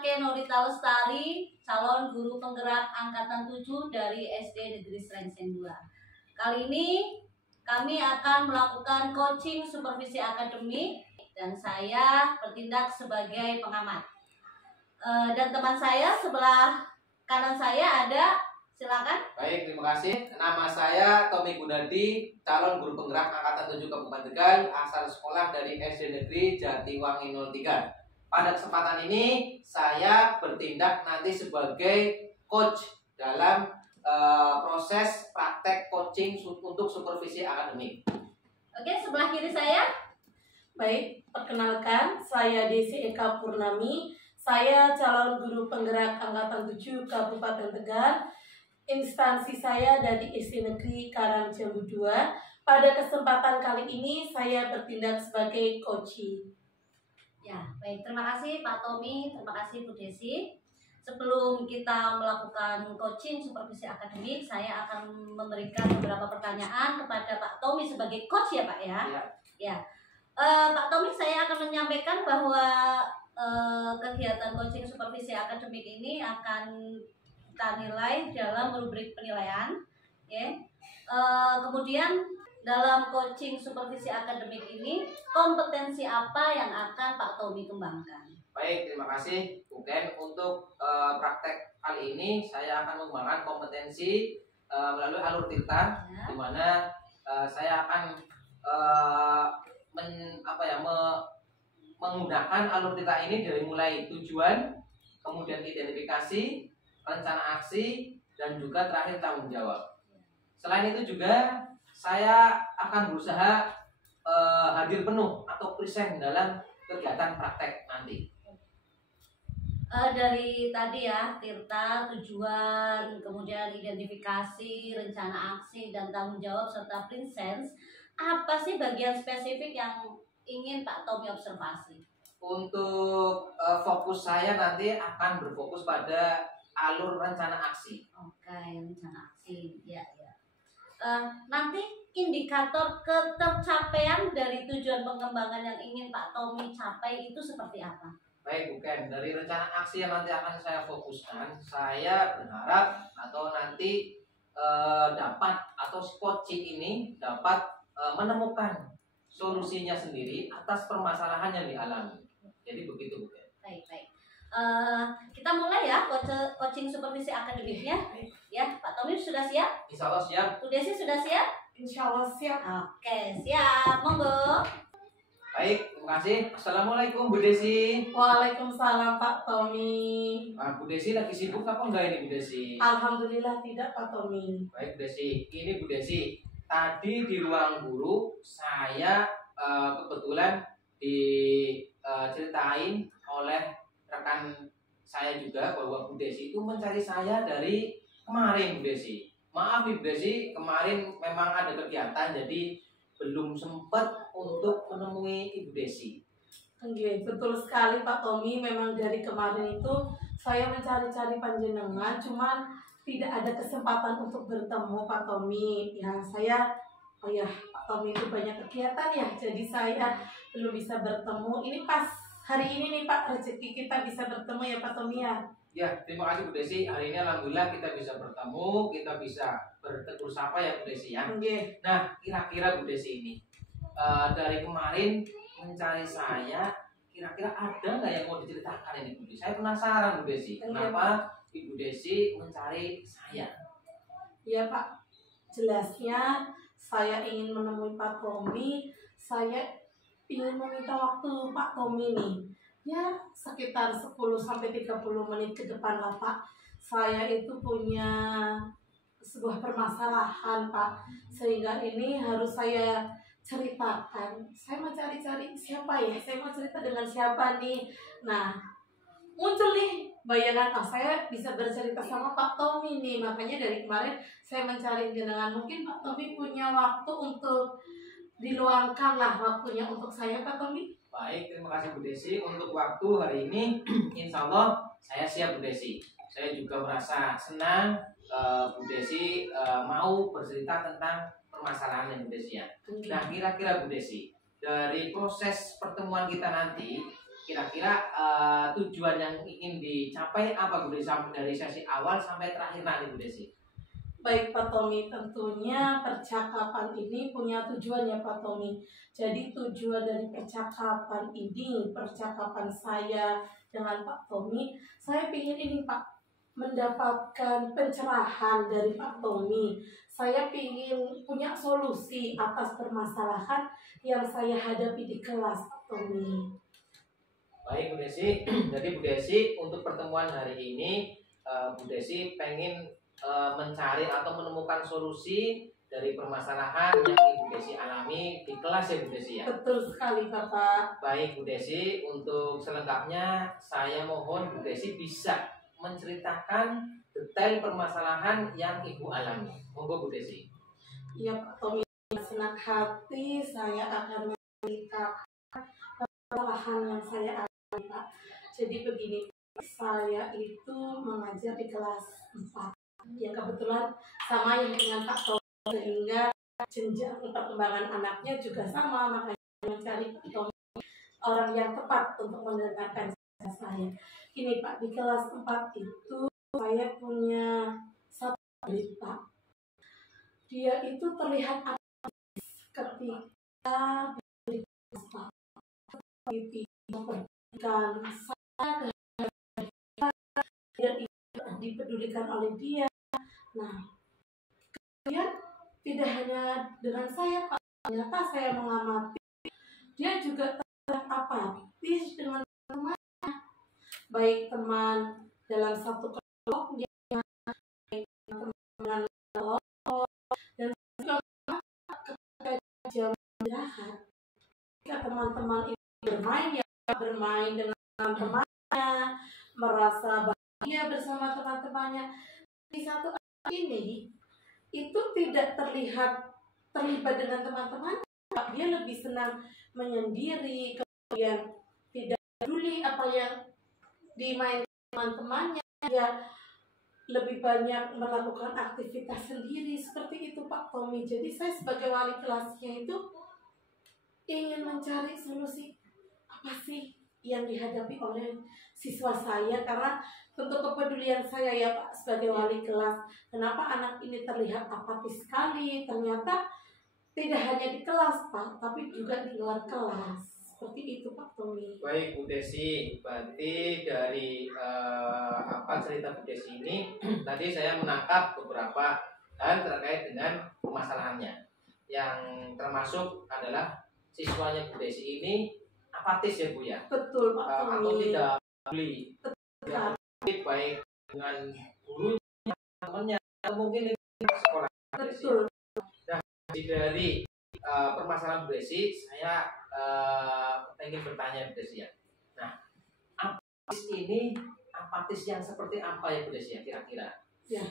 K. Norita Lestari, calon guru penggerak angkatan 7 dari SD Negeri Srengsen 2. Kali ini kami akan melakukan coaching supervisi akademik dan saya bertindak sebagai pengamat. Dan teman saya sebelah kanan saya ada, silakan. Baik, terima kasih. Nama saya Tommy Gunadi, calon guru penggerak angkatan 7 Kabupaten Tegal, asal sekolah dari SD Negeri Jatiwangi 03. Pada kesempatan ini saya bertindak nanti sebagai coach dalam proses praktek coaching untuk supervisi akademik. Oke, sebelah kiri saya. Baik, perkenalkan saya Desi Eka Purnami. Saya calon guru penggerak angkatan 7 Kabupaten Tegal. Instansi saya dari SD Negeri Karangjambu 2. Pada kesempatan kali ini saya bertindak sebagai coaching. Ya, baik. Terima kasih Pak Tommy, terima kasih Bu Desi. Sebelum kita melakukan coaching supervisi akademik, saya akan memberikan beberapa pertanyaan kepada Pak Tommy sebagai coach ya Pak ya. Ya. Pak Tommy, saya akan menyampaikan bahwa kegiatan coaching supervisi akademik ini akan kita nilai dalam rubrik penilaian. Ya. Kemudian dalam coaching supervisi akademik ini, kompetensi apa yang akan Pak Tommy kembangkan? Baik, terima kasih Bu Ken. Untuk praktek kali ini saya akan mengembangkan kompetensi melalui alur tirta, ya. Di mana saya akan menggunakan alur tirta ini dari mulai tujuan, kemudian identifikasi, rencana aksi, dan juga terakhir tanggung jawab. Selain itu juga saya akan berusaha hadir penuh atau present dalam kegiatan praktek nanti. Dari tadi ya, tirta, tujuan, kemudian identifikasi, rencana aksi, dan tanggung jawab, serta present, apa sih bagian spesifik yang ingin Pak Tommy observasi? Untuk fokus saya nanti akan berfokus pada alur rencana aksi. Oke, rencana aksi, ya. Nanti indikator ketercapaian dari tujuan pengembangan yang ingin Pak Tommy capai itu seperti apa? Baik, bukan. Dari rencana aksi yang nanti akan saya fokuskan, saya berharap atau nanti dapat atau coaching ini dapat menemukan solusinya sendiri atas permasalahan yang dialami. Jadi begitu, bukan. Baik. Kita mulai ya coaching supervisi akademiknya. Ya, Pak Tommy sudah siap? Insya Allah siap. Bu Desi sudah siap? Insya Allah siap. Oke, siap. Monggo. Baik, terima kasih. Assalamualaikum Bu Desi. Waalaikumsalam Pak Tommy. Bu Desi lagi sibuk apa enggak ini Bu Desi? Alhamdulillah tidak Pak Tommy. Baik Bu Desi, ini Bu Desi. Tadi di ruang guru saya kebetulan diceritain oleh rekan saya juga bahwa Bu Desi itu mencari saya dari kemarin Bu Desi. Maaf Bu Desi, kemarin memang ada kegiatan jadi belum sempat untuk menemui Ibu Desi. Oke, betul sekali Pak Tommy. Memang dari kemarin itu saya mencari-cari panjenengan, cuman tidak ada kesempatan untuk bertemu Pak Tommy. Ya, Pak Tommy itu banyak kegiatan ya, jadi saya belum bisa bertemu. Ini pas hari ini nih Pak, rezeki kita bisa bertemu ya Pak Tommy ya. Ya, terima kasih Bu Desi. Hari ini alhamdulillah kita bisa bertemu, kita bisa bertegur sapa ya Bu Desi ya. Okay. Nah, kira-kira Bu Desi ini dari kemarin mencari saya, kira-kira ada nggak yang mau diceritakan ini Bu Desi? Saya penasaran Bu Desi, kenapa Ibu Desi mencari saya? Ya Pak, jelasnya saya ingin menemui Pak Tommy. Saya ingin meminta waktu Pak Tommy nih. Ya, sekitar 10-30 menit ke depan lah Pak. Saya itu punya sebuah permasalahan Pak, sehingga ini harus saya ceritakan. Saya mau cari-cari siapa ya, saya mau cerita dengan siapa nih. Nah, muncul nih bayangan, saya bisa bercerita sama Pak Tommy nih. Makanya dari kemarin saya mencari jenengan. Mungkin Pak Tommy punya waktu untuk diluangkan lah waktunya untuk saya Pak Tommy. Baik, terima kasih Bu Desi. Untuk waktu hari ini, insya Allah saya siap Bu Desi. Saya juga merasa senang Bu Desi mau bercerita tentang permasalahan Bu Desi ya. Nah, kira-kira Bu Desi, dari proses pertemuan kita nanti, kira-kira tujuan yang ingin dicapai apa Bu Desi dari sesi awal sampai terakhir nanti Bu Desi? Baik Pak Tommy, tentunya percakapan ini punya tujuan ya Pak Tommy. Jadi tujuan dari percakapan ini, percakapan saya dengan Pak Tommy, saya ingin ini Pak, mendapatkan pencerahan dari Pak Tommy. Saya ingin punya solusi atas permasalahan yang saya hadapi di kelas Pak Tommy. Baik Bu Desi, jadi Bu Desi untuk pertemuan hari ini Bu Desi pengen mencari atau menemukan solusi dari permasalahan yang Ibu Desi alami di kelas ya Bu Desi ya. Betul sekali Bapak. Baik Bu Desi, untuk selengkapnya saya mohon Bu Desi bisa menceritakan detail permasalahan yang Ibu alami. Monggo Bu Desi. Iya Pak Tommy, senang hati saya akan menceritakan permasalahan yang saya alami Pak. Jadi begini, saya itu mengajar di kelas 4. Yang kebetulan sama yang dengan Pak Tommy, sehingga jenjang perkembangan anaknya juga sama, makanya mencari Pak Tommy orang yang tepat untuk mendengarkan saya. Ini Pak, di kelas 4 itu saya punya satu murid Pak. Dia itu terlihat apatis ketika di kelas Pak. Memperhatikan saya, tidak dipedulikan oleh dia. Nah, kemudian tidak hanya dengan saya Pak, ternyata saya mengamati dia juga terlihat apatis dengan temannya, baik teman dalam satu kelompoknya, baik teman dengan kelompok, dan juga ketika jam istirahat, ketika teman-teman itu bermain dengan teman-temannya, merasa bahagia bersama teman-temannya. Di satu ini itu tidak terlibat dengan teman-teman, dia lebih senang menyendiri, kemudian tidak peduli apa yang dimainkan teman-temannya, dia lebih banyak melakukan aktivitas sendiri seperti itu Pak Tommy. Jadi saya sebagai wali kelasnya itu ingin mencari solusi apa sih yang dihadapi oleh siswa saya, karena untuk kepedulian saya ya Pak sebagai wali kelas, kenapa anak ini terlihat apatis sekali, ternyata tidak hanya di kelas Pak, tapi juga di luar kelas. Seperti itu Pak Tommy. Baik Bu Desi, berarti dari cerita Bu Desi ini tadi saya menangkap beberapa hal terkait dengan permasalahannya, yang termasuk adalah siswanya Bu Desi ini apatis ya Bu ya. Betul Pak Tommy. Atau tidak peduli, Betul. baik dengan gurunya, temannya, atau mungkin di sekolah. Betul. Nah, dari permasalahan Bu Desi, saya ingin bertanya Bu Desi ya. Nah, apatis yang seperti apa ya Bu Desi ya kira-kira? Ya,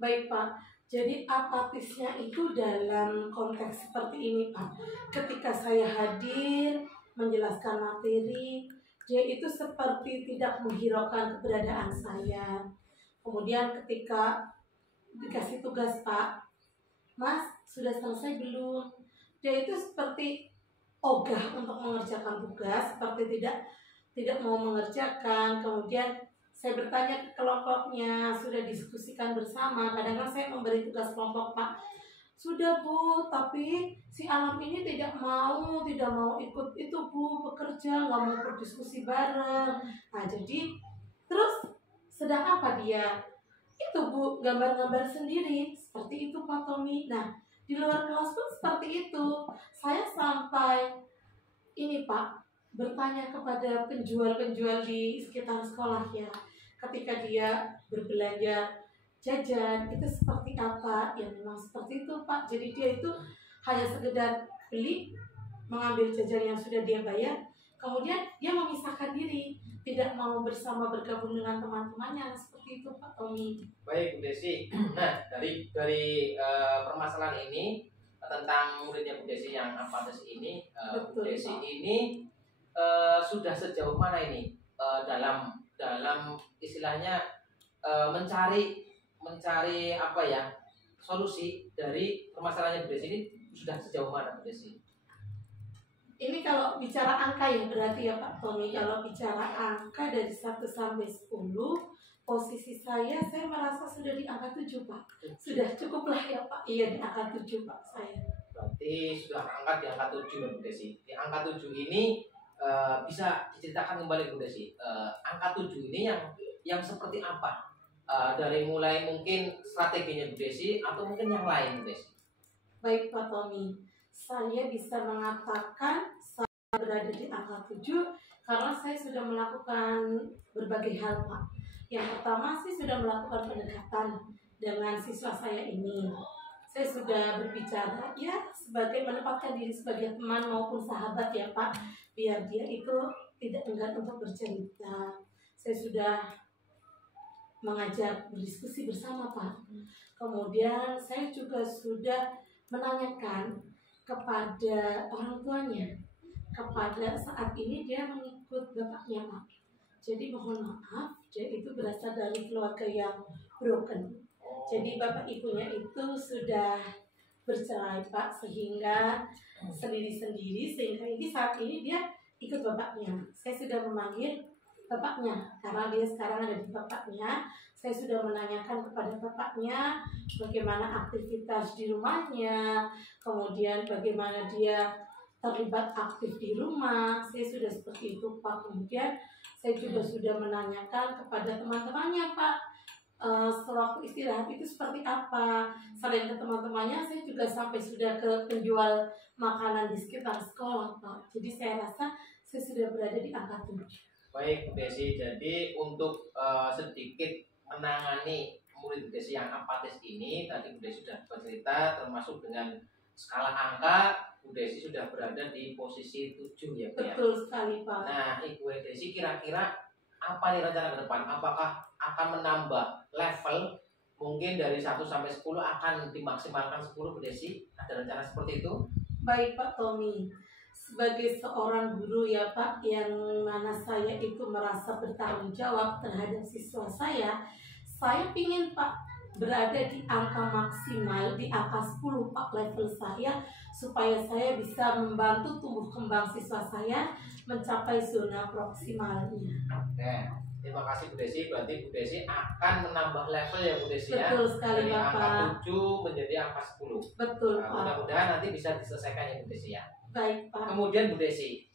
baik Pak. Jadi apatisnya itu dalam konteks seperti ini Pak. Ketika saya hadir menjelaskan materi, dia itu seperti tidak menghiraukan keberadaan saya. Kemudian ketika dikasih tugas Pak, Mas sudah selesai belum? Dia itu seperti ogah untuk mengerjakan tugas, seperti tidak mau mengerjakan. Kemudian saya bertanya ke kelompoknya, sudah diskusikan bersama. Kadang-kadang saya memberi tugas kelompok Pak, sudah Bu, tapi si Alam ini tidak mau ikut itu Bu, bekerja, nggak mau berdiskusi bareng. Nah jadi terus sedang apa dia? Itu Bu, gambar-gambar sendiri. Seperti itu Pak Tommy. Nah di luar kelas pun seperti itu. Saya sampai ini Pak, bertanya kepada penjual-penjual di sekitar sekolah ya, ketika dia berbelanja jajan itu seperti apa, ya memang seperti itu Pak. Jadi dia itu hanya sekedar beli, mengambil jajan yang sudah dia bayar, kemudian dia memisahkan diri, tidak mau bergabung dengan teman-temannya. Seperti itu Pak Tommy. Baik Bu Desi. Nah dari permasalahan ini tentang muridnya Bu Desi yang apatis ini, Bu Desi ini sudah sejauh mana ini dalam istilahnya mencari apa ya solusi dari permasalahannya Bu Desi ini, sudah sejauh mana Bu Desi? Ini kalau bicara angka ya berarti ya Pak Tommy, kalau bicara angka dari 1 sampai 10, posisi saya merasa sudah di angka 7 Pak. Sudah cukup lah ya Pak. Iya, di angka 7 Pak saya. Berarti sudah angkat di angka 7 Bu Desi. Di angka 7 ini bisa diceritakan kembali Bu Desi. Angka 7 ini yang seperti apa? Dari mulai mungkin strateginya Bu Desi atau mungkin yang lain Bu Desi. Baik Pak Tommy, saya bisa mengatakan saya berada di angka 7 karena saya sudah melakukan berbagai hal Pak. Yang pertama sih sudah melakukan pendekatan dengan siswa saya ini. Saya sudah berbicara ya sebagai menempatkan diri sebagai teman maupun sahabat ya Pak, biar dia itu tidak enggan untuk bercerita. Saya sudah mengajak berdiskusi bersama Pak. Kemudian saya juga sudah menanyakan kepada orang tuanya, kepada saat ini dia mengikut bapaknya Pak. Jadi mohon maaf, dia itu berasal dari keluarga yang broken. Jadi bapak ibunya itu sudah bercerai Pak, sehingga sendiri-sendiri, sehingga ini saat ini dia ikut bapaknya. Saya sudah memanggil bapaknya karena dia sekarang ada di bapaknya. Saya sudah menanyakan kepada bapaknya bagaimana aktivitas di rumahnya, kemudian bagaimana dia terlibat aktif di rumah. Saya sudah seperti itu Pak. Kemudian saya juga sudah menanyakan kepada teman-temannya Pak, sewaktu istirahat itu seperti apa. Selain ke teman-temannya, saya juga sampai sudah ke penjual makanan di sekitar sekolah Pak. Jadi saya rasa saya sudah berada di angka 7. Baik Bu Desi, jadi untuk sedikit menangani murid Bu Desi yang apatis ini, tadi Bu Desi sudah bercerita termasuk dengan skala angka, Bu Desi sudah berada di posisi 7 ya Bu ya. Betul sekali Pak. Nah Ibu Desi kira-kira apa nih rencana ke depan? Apakah akan menambah level? Mungkin dari 1 sampai 10 akan dimaksimalkan 10 Bu Desi? Ada rencana seperti itu? Baik Pak Tommy, sebagai seorang guru ya Pak, yang mana saya itu merasa bertanggung jawab terhadap siswa saya ingin Pak berada di angka maksimal, di angka 10 Pak level saya, supaya saya bisa membantu tumbuh kembang siswa saya mencapai zona proksimalnya. Oke, terima kasih Bu Desi. Berarti Bu Desi akan menambah level ya Bu Desi ya. Betul sekali dari Bapak. angka 7 menjadi angka 10. Betul Nah, Pak. mudah-mudahan nanti bisa diselesaikan ya Bu Desi ya. Baik Pak. Kemudian Bu Desi,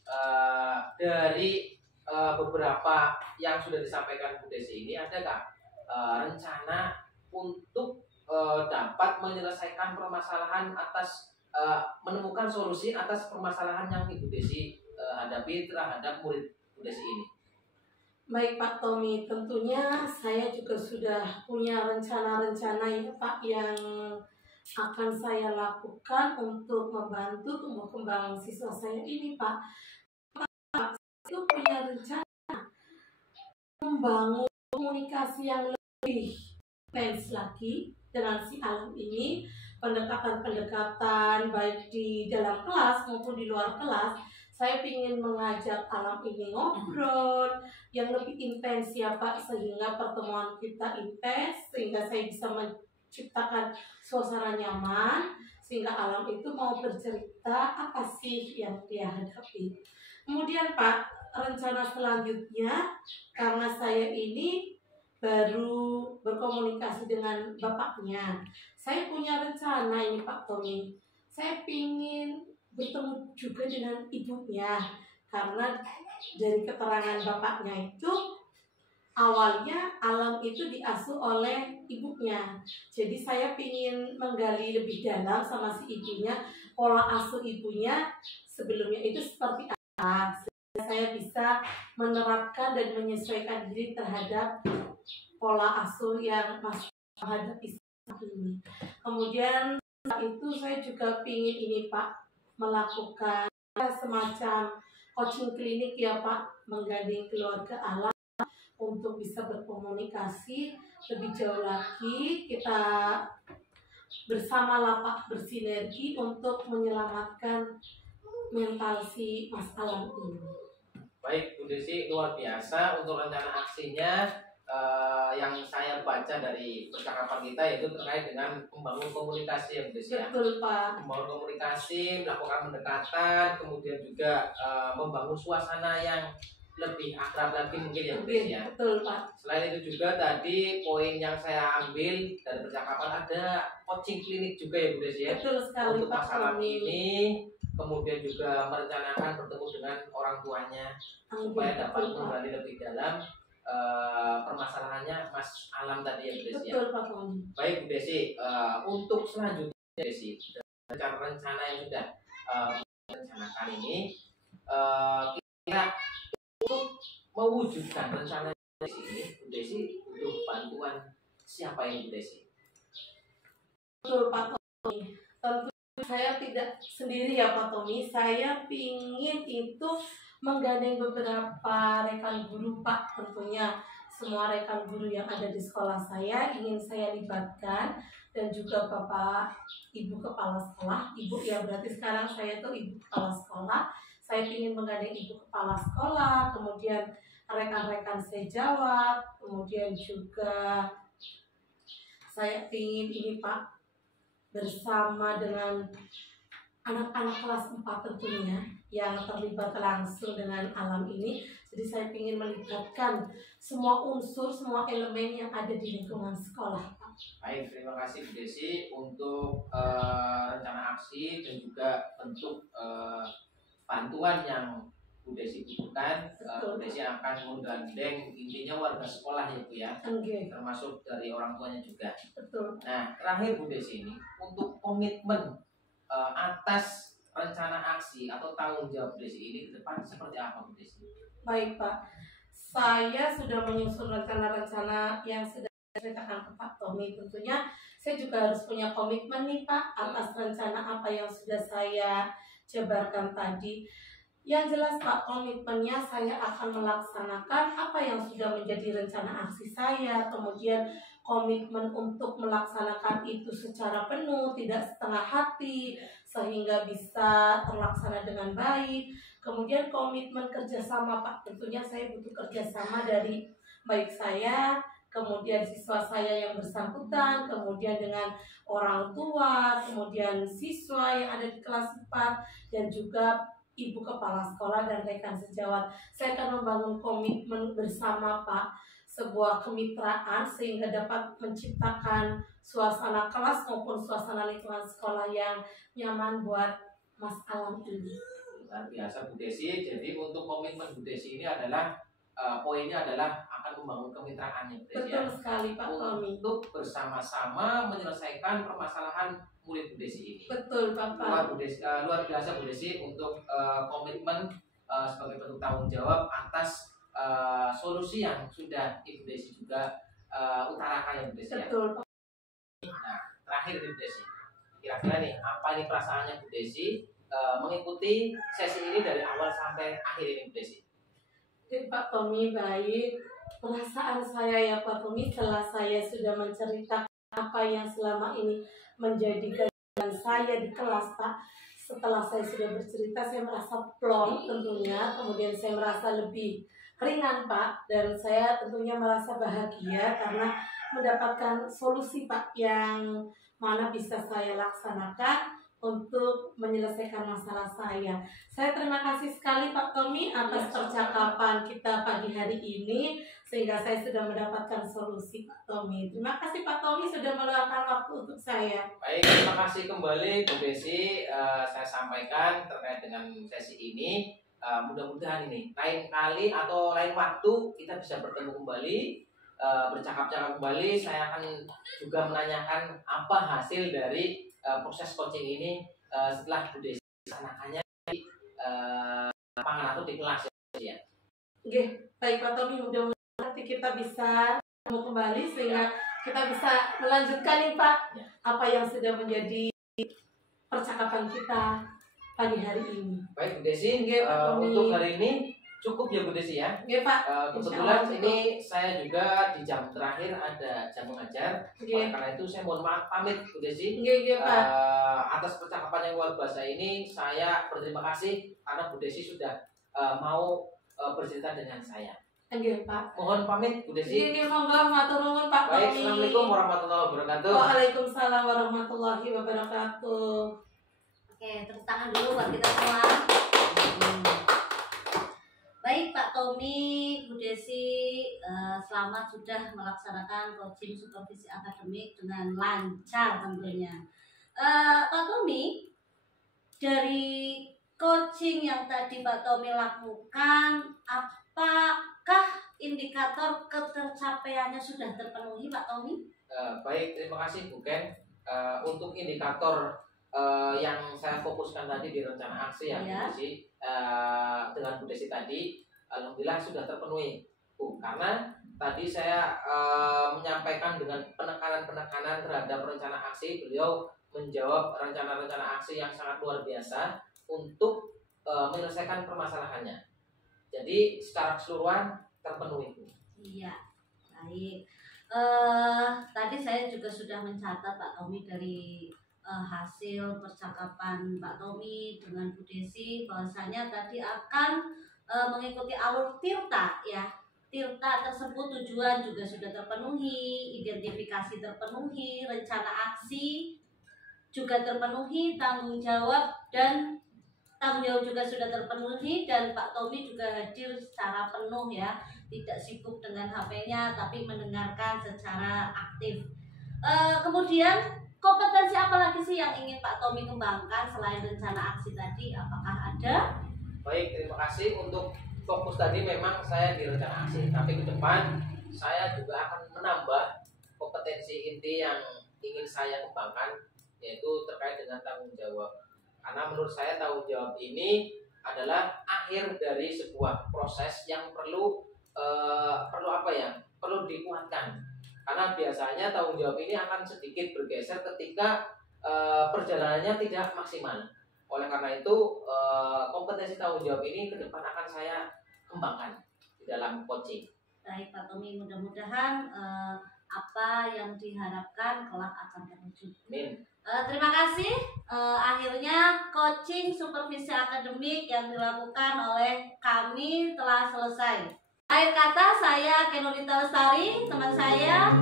dari beberapa yang sudah disampaikan Bu Desi ini, ada nggak rencana untuk dapat menyelesaikan permasalahan atas menemukan solusi atas permasalahan yang Ibu Desi hadapi terhadap murid Bu Desi ini? Baik Pak Tommy, tentunya saya juga sudah punya rencana-rencana ya Pak yang akan saya lakukan untuk membantu tumbuh kembang siswa saya ini Pak. Saya itu punya rencana membangun komunikasi yang lebih intens lagi dengan si alam ini, pendekatan-pendekatan baik di dalam kelas maupun di luar kelas. Saya ingin mengajak alam ini ngobrol yang lebih intens ya Pak, sehingga pertemuan kita intens, sehingga saya bisa menciptakan suasana nyaman, sehingga alam itu mau bercerita apa sih yang dia hadapi. Kemudian Pak, rencana selanjutnya, karena saya ini baru berkomunikasi dengan bapaknya, saya punya rencana ini Pak Tommy. Saya ingin bertemu juga dengan ibunya, karena dari keterangan bapaknya itu awalnya alam itu diasuh oleh ibunya. Jadi saya ingin menggali lebih dalam sama si ibunya, pola asuh ibunya sebelumnya itu seperti apa, sehingga saya bisa menerapkan dan menyesuaikan diri terhadap pola asuh yang masih menghadapi saat ini. Kemudian setelah itu saya juga ingin ini Pak, melakukan semacam coaching klinik ya Pak, menggandeng keluarga alam untuk bisa berkomunikasi lebih jauh lagi. Kita bersama lah Pak, bersinergi untuk menyelamatkan mental si Mas Alam ini. Baik Bu Desi, luar biasa untuk rencana aksinya. yang saya baca dari percakapan kita yaitu terkait dengan membangun komunikasi ya Bu Desi ya. Betul Pak. Membangun komunikasi, melakukan pendekatan, kemudian juga membangun suasana yang lebih akrab lagi mungkin ya Bu Desi ya. Betul Pak. Selain itu juga tadi poin yang saya ambil dari percakapan ada coaching klinik juga ya Bu Desi ya. Betul sekali Untuk Pak masalah Tommy. ini, kemudian juga merencanakan bertemu dengan orang tuanya supaya dapat Betul, Pak. kembali lebih dalam permasalahannya Mas Alam tadi ya Bu Desi ya. Betul Pak Tommy. Baik Bu Desi, untuk selanjutnya Desi, rencana yang sudah rencanakan ini, kira untuk mewujudkan rencana ini, Bu Desi butuh bantuan siapa ini Bu Desi? Betul Pak Tommy. Tentu saya tidak sendiri ya Pak Tommy. Saya pingin itu menggandeng beberapa rekan guru Pak, tentunya semua rekan guru yang ada di sekolah saya ingin saya libatkan, dan juga Bapak Ibu Kepala Sekolah. Ibu ya, berarti sekarang saya tuh Ibu Kepala Sekolah. Saya ingin menggandeng Ibu Kepala Sekolah, kemudian rekan-rekan sejawat, kemudian juga saya ingin ini Pak, bersama dengan anak-anak kelas 4 tentunya yang terlibat langsung dengan alam ini. Jadi saya ingin melibatkan semua unsur, semua elemen yang ada di lingkungan sekolah. Baik, terima kasih Bu Desi untuk rencana aksi dan juga bentuk bantuan yang Bu Desi butuhkan. Bu Desi akan menggandeng intinya warga sekolah ya Bu ya, termasuk dari orang tuanya juga. Betul. Nah, terakhir Bu Desi ini untuk komitmen atas rencana aksi atau tanggung jawab Bu Desi ini ke depan seperti apa Bu Desi? Baik Pak, saya sudah menyusun rencana-rencana yang sudah diceritakan ke Pak Tommy. Tentunya saya juga harus punya komitmen nih Pak atas rencana apa yang sudah saya jabarkan tadi. Yang jelas Pak, komitmennya saya akan melaksanakan apa yang sudah menjadi rencana aksi saya, kemudian komitmen untuk melaksanakan itu secara penuh, tidak setengah hati, sehingga bisa terlaksana dengan baik. Kemudian komitmen kerjasama Pak, tentunya saya butuh kerjasama dari baik saya, kemudian siswa saya yang bersangkutan, kemudian dengan orang tua, kemudian siswa yang ada di kelas 4, dan juga Ibu Kepala Sekolah dan rekan sejawat. Saya akan membangun komitmen bersama Pak, sebuah kemitraan sehingga dapat menciptakan suasana kelas maupun suasana lingkungan sekolah yang nyaman buat Mas Alam ini. Luar biasa Bu Desi. Jadi untuk komitmen Bu Desi ini adalah poinnya adalah akan membangun kemitraan ya Bu Desi. Betul sekali Pak Tommy. Untuk bersama-sama menyelesaikan permasalahan murid Bu Desi ini. Betul Bapak. Luar biasa Bu Desi untuk komitmen sebagai bentuk tanggung jawab atas solusi yang sudah Ibu Desi juga utarakan ya Bu Desi. Betul. Nah, terakhir Bu Desi, kira-kira nih apa ini perasaannya Bu Desi mengikuti sesi ini dari awal sampai akhir ini Bu Desi? Oke Pak Tommy, baik. Perasaan saya ya Pak Tommy setelah saya sudah menceritakan apa yang selama ini menjadi ganjalan saya di kelas Pak. Setelah saya sudah bercerita, saya merasa plong tentunya, kemudian saya merasa lebih ringan Pak, dan saya tentunya merasa bahagia karena mendapatkan solusi Pak yang mana bisa saya laksanakan untuk menyelesaikan masalah saya. Saya terima kasih sekali Pak Tommy atas percakapan kita pagi hari ini, sehingga saya sudah mendapatkan solusi Pak Tommy. Terima kasih Pak Tommy sudah meluangkan waktu untuk saya. Baik, terima kasih kembali Bu Desi. Saya sampaikan terkait dengan sesi ini. Mudah-mudahan ini lain kali atau lain waktu kita bisa bertemu kembali, bercakap-cakap kembali. Saya akan juga menanyakan apa hasil dari proses coaching ini setelah Bu Desi laksanakannya di lapangan atau di kelas ya. Oke, baik Pak Tommy, mudah-mudahan nanti kita bisa bertemu kembali sehingga kita bisa melanjutkan nih Pak apa yang sudah menjadi percakapan kita pagi hari ini. Baik Bu Desi, untuk hari ini cukup ya Bu Desi ya. Oke Pak. Kebetulan ini saya juga di jam terakhir ada jam mengajar. Karena itu saya mohon maaf pamit Bu Desi. Pak. Atas percakapan yang luar biasa ini saya berterima kasih karena Bu Desi sudah mau bercerita dengan saya. Nggih, Pak. Mohon pamit Bu Desi. Ini monggo matur nuwun Pak Baik, Tommy. Assalamualaikum warahmatullahi wabarakatuh. Waalaikumsalam warahmatullahi wabarakatuh. Oke, tepuk tangan dulu buat kita semua. Baik Pak Tommy, Bu Desi, selamat sudah melaksanakan coaching supervisi akademik dengan lancar tentunya. Pak Tommy, dari coaching yang tadi Pak Tommy lakukan, apakah indikator ketercapaiannya sudah terpenuhi Pak Tommy? Baik, terima kasih Bu Ken. Untuk indikator yang saya fokuskan tadi di rencana aksi ya, Ya. Bu Desi, dengan Bu Desi tadi, alhamdulillah sudah terpenuhi Bu. Karena tadi saya menyampaikan dengan penekanan-penekanan terhadap rencana aksi, beliau menjawab rencana-rencana aksi yang sangat luar biasa untuk menyelesaikan permasalahannya. Jadi secara keseluruhan terpenuhi Bu. Iya, baik. Tadi saya juga sudah mencatat Pak Tommy dari hasil percakapan Pak Tommy dengan Bu Desi bahwasanya tadi akan mengikuti alur Tirta ya. Tirta tersebut tujuan juga sudah terpenuhi, identifikasi terpenuhi, rencana aksi juga terpenuhi, tanggung jawab juga sudah terpenuhi, dan Pak Tommy juga hadir secara penuh ya, tidak sibuk dengan HP-nya tapi mendengarkan secara aktif. Kemudian kompetensi apa lagi sih yang ingin Pak Tommy kembangkan selain rencana aksi tadi? Apakah ada? Baik, terima kasih. Untuk fokus tadi memang saya di rencana aksi, tapi ke depan saya juga akan menambah kompetensi inti yang ingin saya kembangkan, yaitu terkait dengan tanggung jawab. Karena menurut saya tanggung jawab ini adalah akhir dari sebuah proses yang perlu dikuatkan. Karena biasanya tanggung jawab ini akan sedikit bergeser ketika perjalanannya tidak maksimal. Oleh karena itu kompetensi tanggung jawab ini ke depan akan saya kembangkan di dalam coaching. Baik Pak Tommy, mudah-mudahan apa yang diharapkan kelak akan terwujud. Amin. Terima kasih. Akhirnya coaching supervisi akademik yang dilakukan oleh kami telah selesai. Akhir kata, saya Kenurita Lestari, teman saya